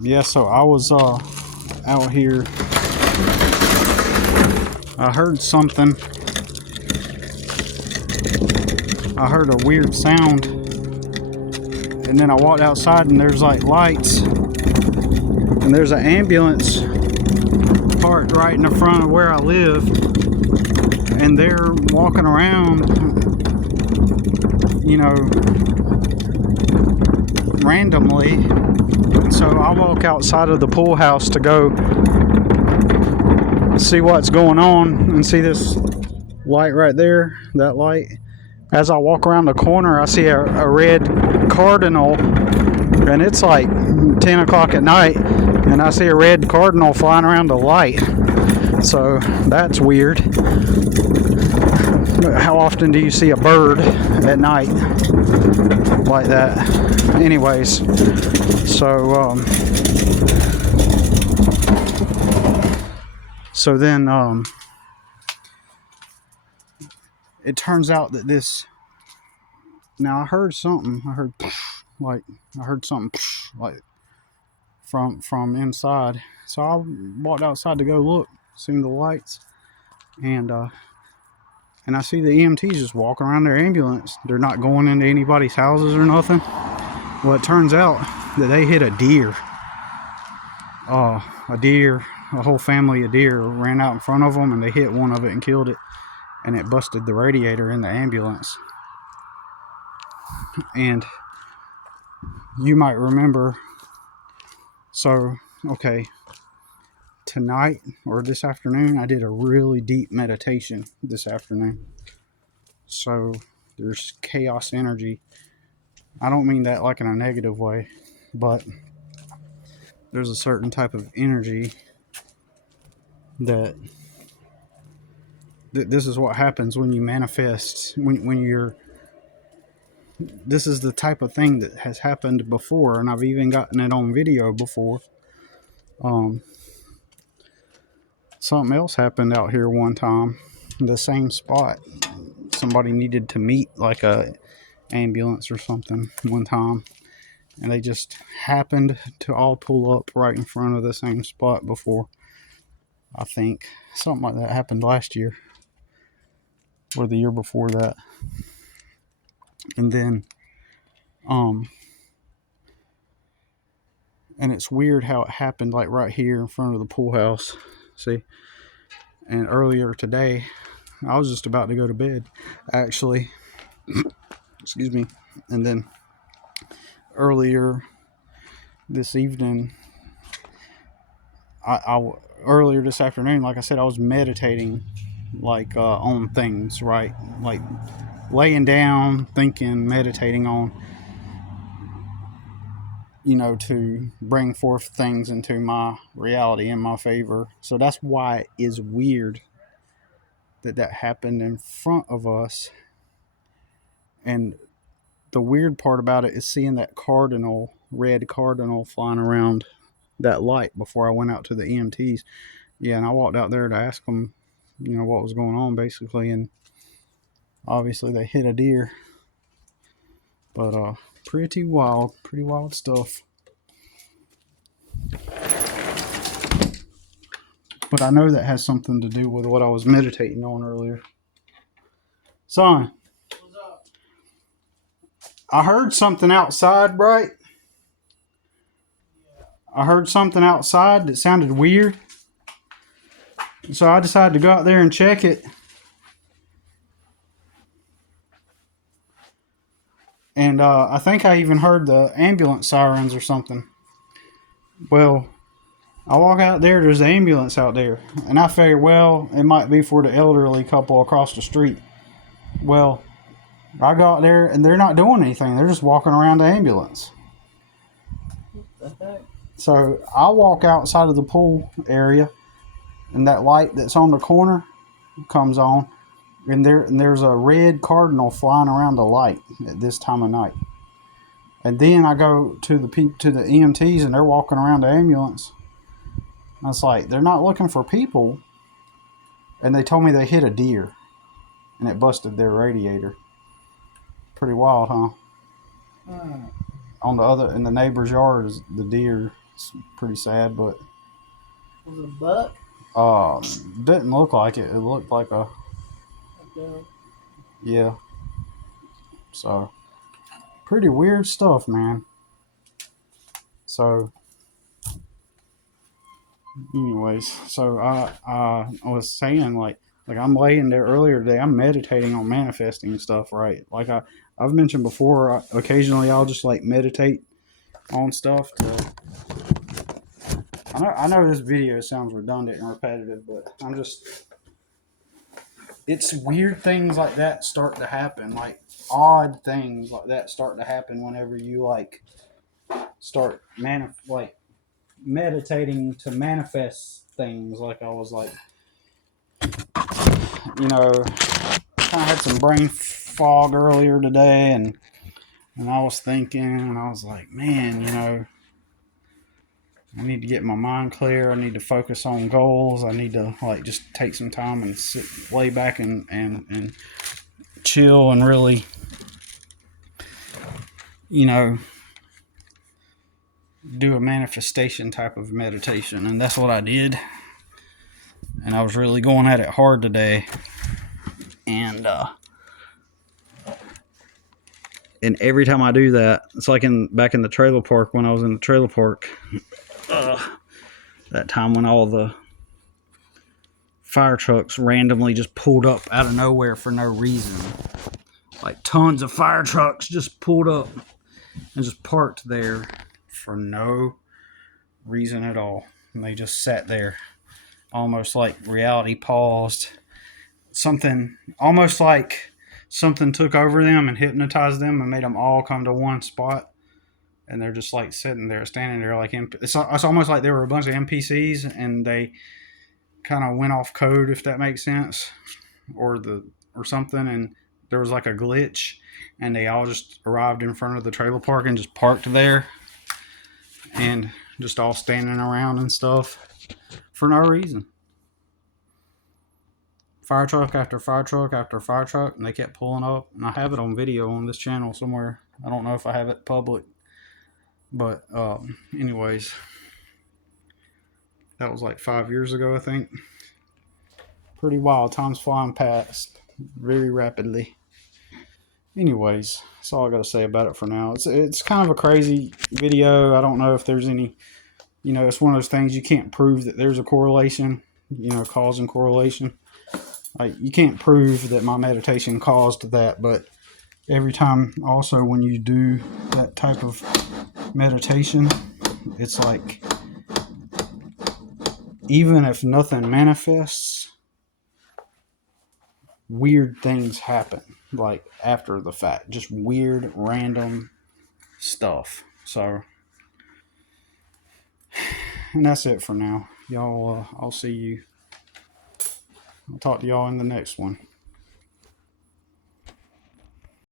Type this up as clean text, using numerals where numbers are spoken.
Yeah, so I was out here. I heard something. I heard a weird sound. And then I walked outside and there's like lights. And there's an ambulance parked right in the front of where I live. And they're walking around, you know, randomly. So I walk outside of the pool house to go see what's going on and see this light right there, that light. As I walk around the corner, I see a red cardinal, and it's like 10 o'clock at night, and I see a red cardinal flying around the light. So that's weird. How often do you see a bird at night like that? Anyways, so then it turns out that this. Now I heard something. I heard something like from inside. So I walked outside to go look, seen the lights, and I see the EMTs just walking around their ambulance. They're not going into anybody's houses or nothing. Well, it turns out that they hit a deer. A whole family of deer ran out in front of them, and they hit one of it and killed it, and it busted the radiator in the ambulance. And you might remember, so, okay, tonight or this afternoon, I did a really deep meditation this afternoon. So there's chaos energy. I don't mean that like in a negative way, but there's a certain type of energy that this is what happens when you manifest, when you're, this is the type of thing that has happened before, and I've even gotten it on video before. Something else happened out here one time, the same spot. Somebody needed to meet like a ambulance or something one time, and they just happened to all pull up right in front of the same spot before. I think something like that happened last year or the year before that. And then and it's weird how it happened like right here in front of the pool house. See? And earlier today, I was just about to go to bed, actually. Excuse me. And then earlier this evening, earlier this afternoon, like I said, I was meditating, like on things, right? Like laying down, thinking, meditating on, you know, to bring forth things into my reality in my favor. So that's why it is weird that happened in front of us. And the weird part about it is seeing that red cardinal flying around that light before I went out to the EMTs. Yeah, and I walked out there to ask them, you know, what was going on basically, and obviously they hit a deer. But pretty wild stuff. But I know that has something to do with what I was meditating on earlier. Son, what's up? I heard something outside, right? Yeah. I heard something outside that sounded weird. So I decided to go out there and check it. And I think I even heard the ambulance sirens or something. Well, I walk out there, there's an ambulance out there. And I figure, well, it might be for the elderly couple across the street. Well, I go out there and they're not doing anything. They're just walking around the ambulance. What the heck? So I walk outside of the pool area, and that light that's on the corner comes on, and there's a red cardinal flying around the light at this time of night. And then I go to the EMTs, and they're walking around the ambulance. And it's like, they're not looking for people. And they told me they hit a deer, and it busted their radiator. Pretty wild, huh? In the neighbor's yard, the deer It's pretty sad, but Was it a buck? didn't look like it. It looked like a Okay. yeah. So pretty weird stuff, man. So anyways, so I was saying like I'm laying there earlier today. I'm meditating on manifesting and stuff, right? Like I've mentioned before. Occasionally I'll just like meditate on stuff. I know this video sounds redundant and repetitive, but I'm just it's weird things like that start to happen, like odd things like that start to happen whenever you like start like meditating to manifest things. Like I was like, kind of had some brain fog earlier today, and I was thinking, and I was like, man, I need to get my mind clear. I need to focus on goals. I need to like just take some time and lay back and chill and really, you know, do a manifestation type of meditation. And that's what I did. And I was really going at it hard today. And every time I do that, it's like back in the trailer park when I was in the trailer park. That time when all the fire trucks randomly just pulled up out of nowhere for no reason. Like tons of fire trucks just pulled up and just parked there for no reason at all. And they just sat there, almost like reality paused. Something, almost like something took over them and hypnotized them and made them all come to one spot. And they're just like sitting there, standing there like it's almost like they were a bunch of NPCs and they kind of went off code, if that makes sense, or something, and there was like a glitch, and they all just arrived in front of the trailer park and just parked there, and just all standing around and stuff for no reason. Fire truck after fire truck after fire truck, and they kept pulling up, and I have it on video on this channel somewhere. I don't know if I have it public, but anyways, that was like 5 years ago, I think. Pretty wild. Time's flying past very rapidly. Anyways, that's all I got to say about it for now. It's kind of a crazy video. I don't know if there's any, it's one of those things you can't prove that there's a correlation, cause and correlation. Like you can't prove that my meditation caused that, but every time also when you do that type of meditation, it's like even if nothing manifests, weird things happen like after the fact, just weird random stuff. So and that's it for now, y'all. I'll see you. I'll talk to y'all in the next one.